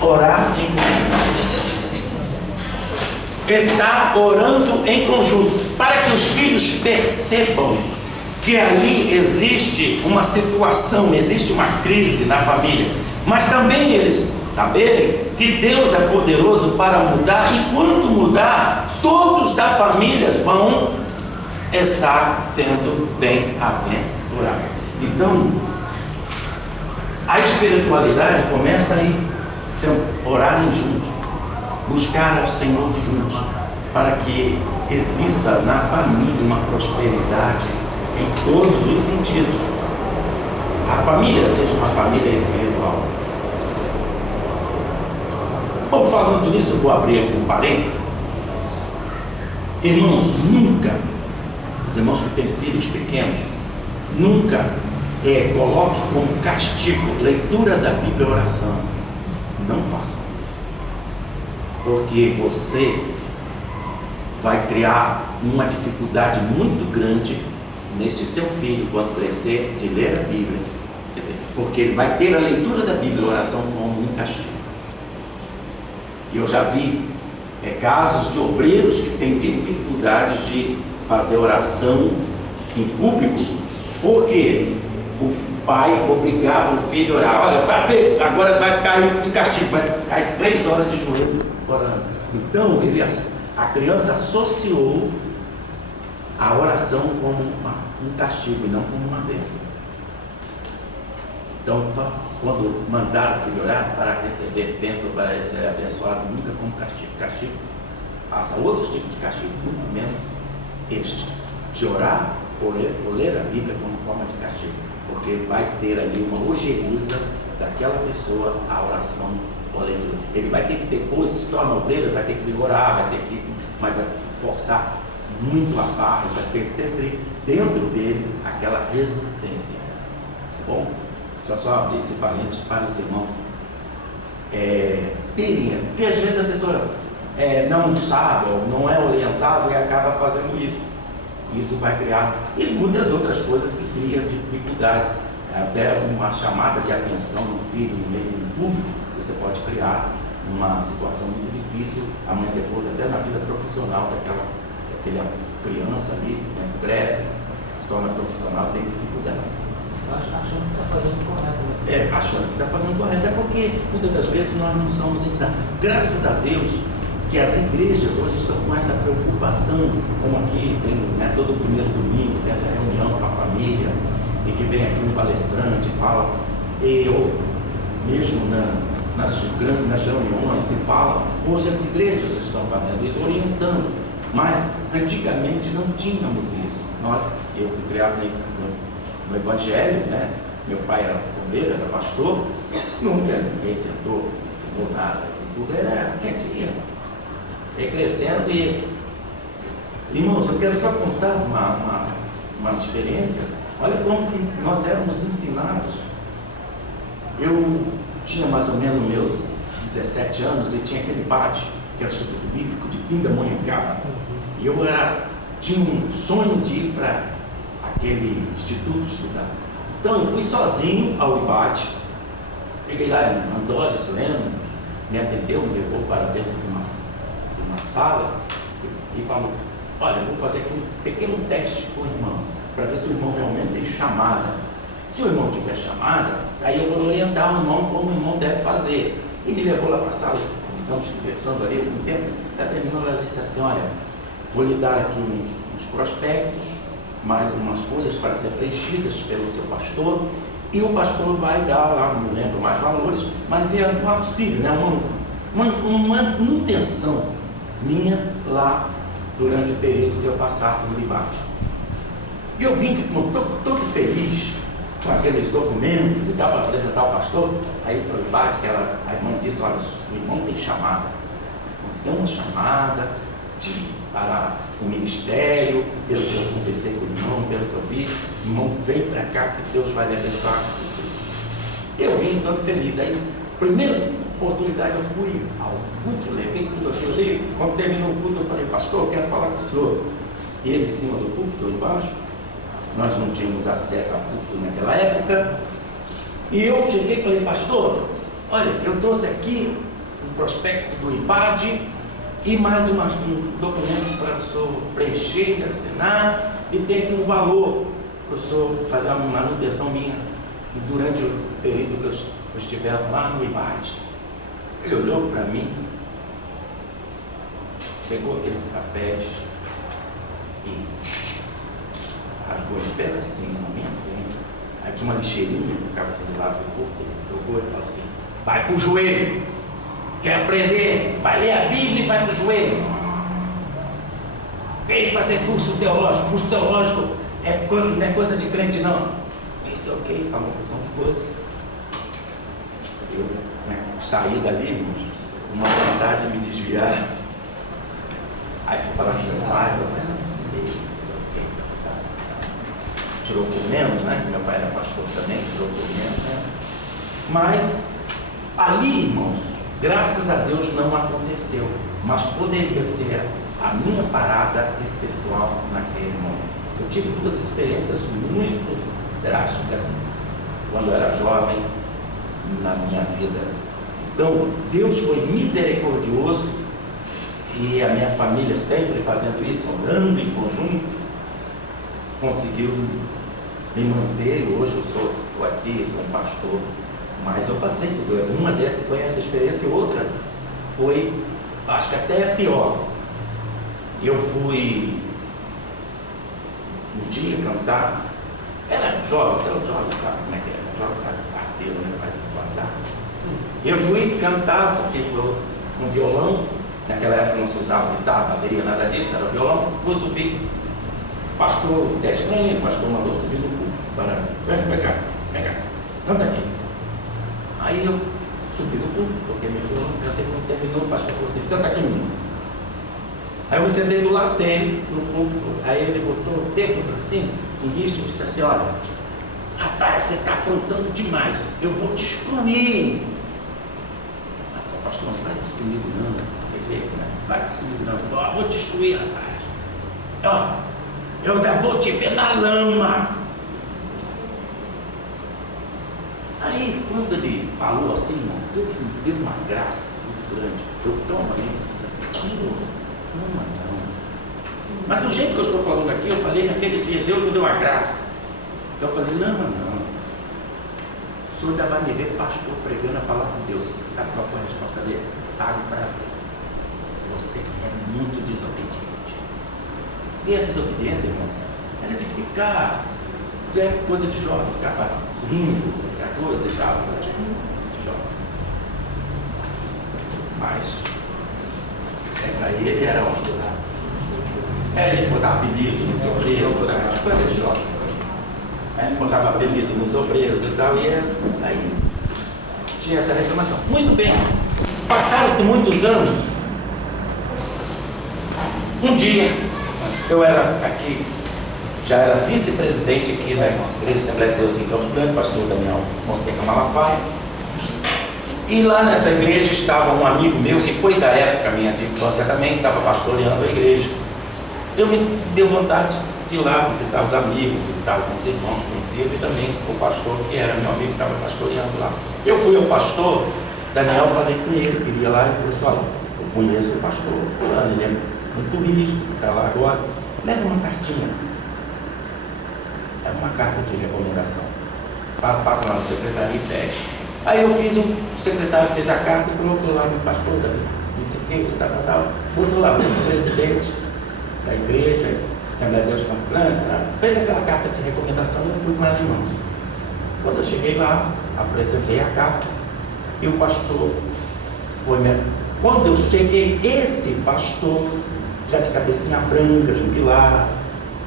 orar em conjunto. Está orando em conjunto, para que os filhos percebam que ali existe uma situação, existe uma crise na família, mas também eles saberem que Deus é poderoso para mudar, e quando mudar, todos da família vão estar sendo bem-aventurados. Então, a espiritualidade começa aí, orarem juntos, buscar ao Senhor juntos, para que exista na família uma prosperidade em todos os sentidos. A família seja uma família espiritual. Bom, falando nisso, vou abrir aqui um parênteses. Irmãos, nunca, os irmãos que têm filhos pequenos, nunca coloque como castigo leitura da Bíblia e oração. Não façam isso, porque você vai criar uma dificuldade muito grande neste seu filho, quando crescer, de ler a Bíblia, porque ele vai ter a leitura da Bíblia e a oração como um castigo. E eu já vi casos de obreiros que têm dificuldade de fazer oração em público, porque o pai obrigava o filho a orar. Olha, agora vai cair de castigo, vai cair 3 horas de joelho orando. Então, a criança associou a oração como um castigo e não como uma bênção. Então, quando mandar o filho orar para receber bênção, para ser abençoado, nunca como castigo. Faça outros tipos de castigo, muito menos este, de orar ou ler a Bíblia como forma de castigo, porque vai ter ali uma ojeriza daquela pessoa a oração ou a leitura. Ele vai ter que depois, se torna obreiro, vai ter que orar, mas vai forçar muito a barra, vai ter sempre dentro dele aquela resistência. Bom, só abrir esse parênteses para os irmãos terem, porque às vezes a pessoa não sabe ou não é orientado e acaba fazendo isso. Isso vai criar, e muitas outras coisas que criam dificuldades, até uma chamada de atenção no filho, no meio do público, você pode criar uma situação muito difícil, amanhã depois, até na vida profissional daquela criança ali, cresce, se torna profissional, tem dificuldades. Achando que está fazendo correto. Né? Achando que está fazendo correto, é porque muitas das vezes nós não somos ensinados. Graças a Deus que as igrejas hoje estão com essa preocupação, como aqui tem, todo primeiro domingo, tem essa reunião com a família, e que vem aqui um palestrante e fala, eu mesmo nas reuniões se fala, hoje as igrejas estão fazendo isso, orientando, mas antigamente não tínhamos isso. Eu fui criado no Evangelho, meu pai era obreiro, era pastor, nunca ninguém ensinou nada, tudo era quietinho, crescendo. E irmãos, eu quero só contar uma experiência. Olha como que nós éramos ensinados. Eu tinha mais ou menos meus 17 anos e tinha aquele bate, que era o Instituto Bíblico de Pindamonhangaba, e eu tinha um sonho de ir para aquele instituto estudar. Então eu fui sozinho ao IBAT, peguei lá em Andores, Lemos, me atendeu, me levou para dentro de uma sala e falou, olha, eu vou fazer aqui um pequeno teste com o irmão, para ver se o irmão realmente tem chamada. Se o irmão tiver chamada, aí eu vou orientar o irmão como o irmão deve fazer. E me levou lá para a sala, estamos conversando ali algum tempo, ela terminou, ela disse assim, olha, vou lhe dar aqui uns prospectos, mais umas folhas para ser preenchidas pelo seu pastor, e o pastor vai dar lá, não lembro mais valores, mas é um auxílio, uma intenção minha lá durante o período que eu passasse no IBAT. E eu vim todo feliz com aqueles documentos e tal, para apresentar ao pastor. Aí para o IBAT, a irmã disse, olha, o irmão tem chamada, tem uma chamada para o ministério, pelo que eu conversei com o irmão, pelo que eu vi, o irmão vem para cá que Deus vai lhe abençoar. Eu vim todo feliz. Aí, primeira oportunidade, eu fui ao culto, levei tudo aquilo ali. Quando terminou o culto, eu falei, pastor, eu quero falar com o senhor. E ele em cima do culto, eu embaixo. Nós não tínhamos acesso a culto naquela época. E eu cheguei e falei, pastor, olha, eu trouxe aqui um prospecto do IPAD e mais um documento para o senhor preencher e assinar, e tem um valor para o senhor fazer uma manutenção minha durante o período que eu estiver lá no IPAD. Ele olhou para mim, pegou aqueles papéis e rasgou em pedacinho na minha frente. Aí tinha uma lixeirinha que ficava assim do lado do corpo, ele jogou e falou assim: vai pro joelho, quer aprender, vai ler a Bíblia e vai pro joelho. Quer fazer curso teológico não é coisa de crente não. Isso é ok, falou uma porção de coisa. Eu saí dali, irmãos, uma vontade de me desviar. Aí fui falar com meu pai, tirou por menos, né? Meu pai era pastor também, tirou por menos, né? Mas ali, irmãos, graças a Deus não aconteceu, mas poderia ser a minha parada espiritual naquele momento. Eu tive duas experiências muito drásticas quando eu era jovem na minha vida. Então, Deus foi misericordioso e a minha família sempre fazendo isso, orando em conjunto, conseguiu me manter. Hoje eu sou aqui, sou um pastor, mas eu passei por dois. Uma delas foi essa experiência e outra foi, acho que até pior. Eu fui um dia cantar, era jovem, sabe como é que é? Jovem arteiro, né? Faz as suas artes. Eu fui cantar, toquei com violão. Naquela época não se usava guitarra, bateria, nada disso, era violão. Vou subir. O pastor estranho, o pastor mandou subir no púlpito. Vem cá, canta aqui. Aí eu subi no púlpito, toquei meu violão, cantei, quando terminou, o pastor falou assim: senta aqui, menino. Aí eu sentei do lado dele, no púlpito. Aí ele botou o dedo para cima, em risco, e disse assim: olha, rapaz, você está aprontando demais, eu vou te excluir. Aí falou: pastor, não faz isso comigo não. Vai se não, vou te excluir, rapaz. Eu ainda vou te ver na lama. Aí, quando ele falou assim, irmão, Deus me deu uma graça muito grande. Eu totalmente disse assim: não. Mas do jeito que eu estou falando aqui, eu falei naquele dia: Deus me deu uma graça. Eu falei: não. O senhor ainda vai me ver pastor pregando a palavra de Deus. Sabe qual foi a resposta dele? Pague para ver. Você é muito desobediente. E a desobediência, irmãos, era de ficar, já é coisa de jovem, ficar rindo, qualquer coisa e tal, de jovem. Mas, para ele era um estudado. Ele botava apelido nos obreiros, coisa de jovem. Ele botava apelido nos obreiros e tal, e aí tinha essa reclamação. Muito bem, passaram-se muitos anos. Um dia, eu era aqui, já era vice-presidente aqui da Igreja Assembleia de Deus em Campo Grande, pastor Daniel Fonseca Malafaia. E lá nessa igreja estava um amigo meu, que foi da época minha de infância também, estava pastoreando a igreja. Eu me deu vontade de ir lá visitar os amigos, visitar alguns irmãos conhecidos e também o pastor, que era meu amigo, estava pastoreando lá. Eu fui ao pastor Daniel, falei com ele, queria ir lá, e falei assim: olha, eu conheço o pastor fulano, ele é um turista, está lá agora, leva uma cartinha. É uma carta de recomendação. Passa lá na secretaria e pede. Aí eu fiz, o secretário fez a carta e colocou lá no pastor, botou lá o presidente da igreja, Assembleia de Deus de Campo Grande, fez aquela carta de recomendação e eu fui com ela em mãos. Quando eu cheguei lá, apresentei a carta e o pastor foi mesmo. Quando eu cheguei, esse pastor, já de cabecinha branca, jubilado,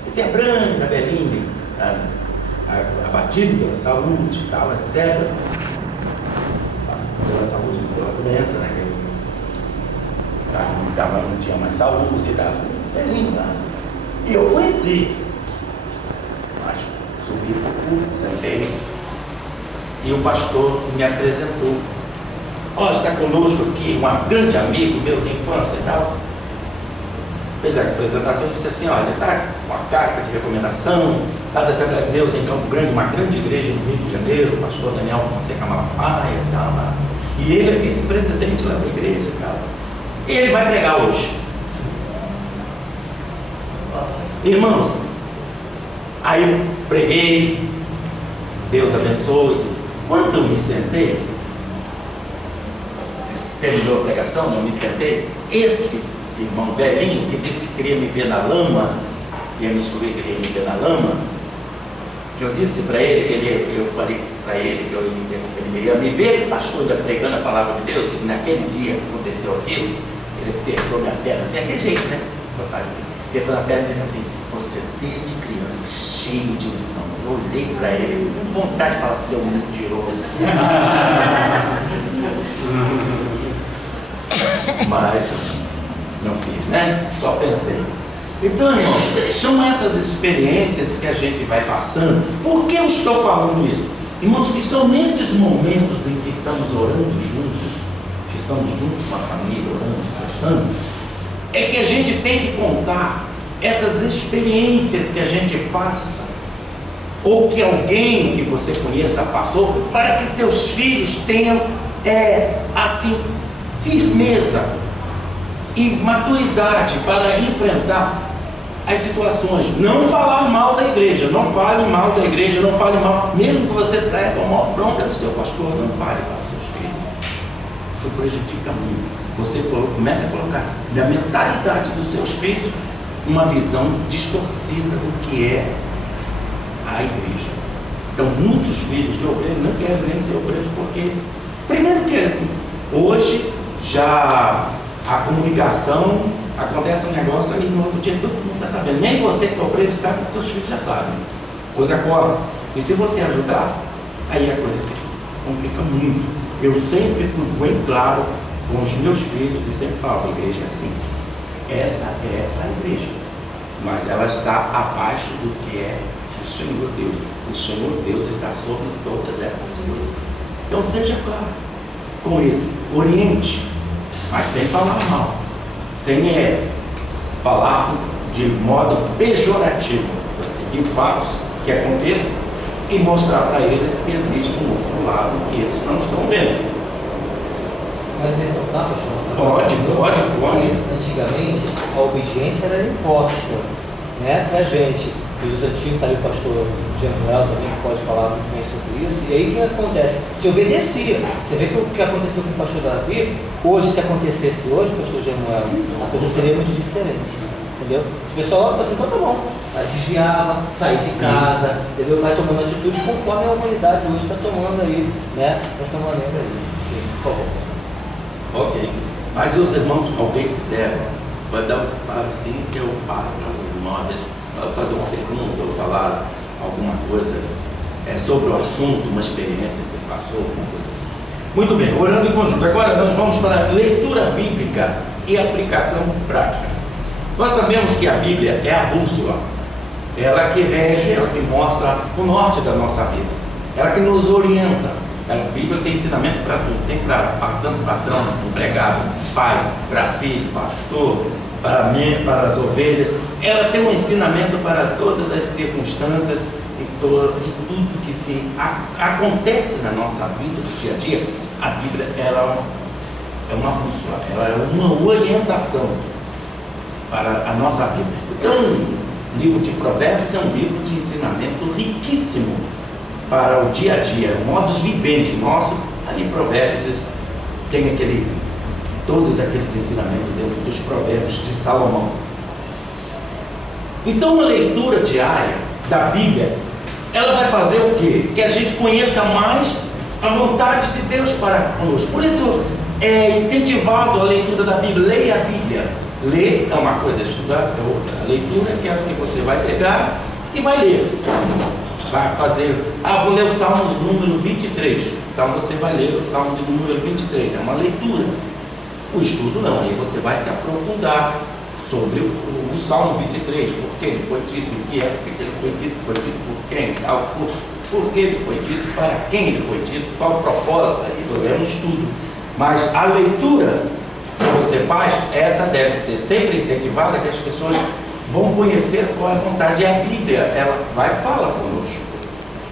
cabecinha branca, velhinho, abatido pela saúde, tal, etc. Pela saúde, pela doença, né? Que não tinha mais saúde e tal. Velhinho lá. E eu conheci. Mas subi para o culto, sentei. E o pastor me apresentou. Ó, está conosco aqui um grande amigo meu de infância e tal. Fez a apresentação e disse assim: olha, está com uma carta de recomendação lá da Assembleia de Deus em Campo Grande, uma grande igreja no Rio de Janeiro, o pastor Daniel Fonseca Malafaia e tal. E ele é vice-presidente lá da igreja, cara. E ele vai pregar hoje. Irmãos, aí eu preguei, Deus abençoe. Quando eu me sentei, terminou a pregação, eu me sentei, esse irmão velhinho que disse que queria me ver na lama, ia me descobrir que queria me ver na lama, que eu disse para ele, eu falei para ele que ele ia me ver, pastor, pregando a palavra de Deus, e naquele dia aconteceu aquilo, ele apertou minha perna, assim, aquele jeito, né? Apertou na perna e disse assim: você desde criança cheio de unção. Eu olhei para ele com vontade de falar: seu mentiroso. Mas não fiz, né? Só pensei. Então, irmãos, são essas experiências que a gente vai passando. Por que eu estou falando isso? Irmãos, que são nesses momentos em que estamos orando juntos, que estamos juntos com a família, orando, conversando, é que a gente tem que contar essas experiências que a gente passa, ou que alguém que você conheça passou, para que teus filhos tenham, assim, firmeza e maturidade para enfrentar as situações. Não falar mal da igreja, não fale mal da igreja, não fale mal, mesmo que você traga a maior bronca do seu pastor, não fale para os seus filhos. Isso prejudica muito. Você começa a colocar na mentalidade dos seus filhos uma visão distorcida do que é a igreja. Então, muitos filhos de obreiros não querem nem ser obreiros, porque, primeiro que hoje já a comunicação acontece um negócio e no outro dia todo mundo está sabendo. Nem você que é obreiro sabe, que seus filhos já sabem. Coisa corre. E se você ajudar, aí a coisa se complica muito. Eu sempre fui bem claro com os meus filhos e sempre falo: a igreja é assim. Esta é a igreja, mas ela está abaixo do que é o Senhor Deus. O Senhor Deus está sobre todas estas coisas. Então seja claro com eles, oriente, mas sem falar mal, sem falar de modo pejorativo e falso que aconteça, e mostrar para eles que existe um outro lado que eles não estão vendo. Mas ressaltar, pastor? Pode. Antigamente, a obediência era imposta, né, para a gente. E os antigos, está ali o pastor Januel também, que pode falar muito bem sobre isso. E aí o que acontece? Se obedecia. Você vê que o que aconteceu com o pastor Davi, hoje, se acontecesse hoje, pastor Januel, a coisa seria muito diferente. Entendeu? O pessoal fala assim: então tá bom. Aí desviava, sair de casa, entendeu? Vai tomando atitude conforme a humanidade hoje está tomando aí, né? Dessa maneira aí. Sim, por favor. Ok, mas os irmãos, alguém quiser, vai dar fala assim que eu paro, fazer uma pergunta ou falar alguma coisa sobre o assunto, uma experiência que passou, alguma coisa assim. Muito bem, orando em conjunto. Agora nós vamos para a leitura bíblica e aplicação prática. Nós sabemos que a Bíblia é a bússola, ela que rege, ela que mostra o norte da nossa vida, ela que nos orienta. A Bíblia tem ensinamento para tudo, tem para patrão, empregado, pai, para filho, pastor, para mim, para as ovelhas. Ela tem um ensinamento para todas as circunstâncias e tudo que acontece na nossa vida do dia a dia. A Bíblia ela é uma bússola, ela é uma orientação para a nossa vida. Então, o livro de Provérbios é um livro de ensinamento riquíssimo para o dia a dia, o modus vivendi nosso. Ali em Provérbios tem todos aqueles ensinamentos dentro dos Provérbios de Salomão. Então, uma leitura diária da Bíblia, ela vai fazer o quê? Que a gente conheça mais a vontade de Deus para conosco. Por isso é incentivado a leitura da Bíblia. Leia a Bíblia. Ler é uma coisa, estudar é outra. A leitura é o que você vai pegar e vai ler. Vai fazer, vou ler o Salmo de número 23. Então você vai ler o Salmo de número 23, é uma leitura. O estudo não, aí você vai se aprofundar sobre o Salmo 23, por que ele foi dito, o que é, por que ele foi dito por quem, tal, por que ele foi dito, para quem ele foi dito, qual o propósito, aí é um estudo. Mas a leitura que você faz, essa deve ser sempre incentivada, que as pessoas vão conhecer qual é a vontade. E a Bíblia, ela vai falar conosco.